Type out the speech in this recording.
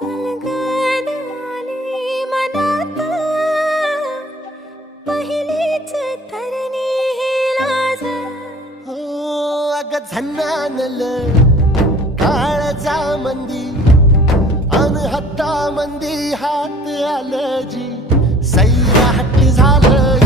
अलगद आली मनात पहिलीच तरणी ही लाज. हो अग झन्नानल काळजा मंदी अन हत्ता मंदी हात आलं जी सैरा हट्टी झालं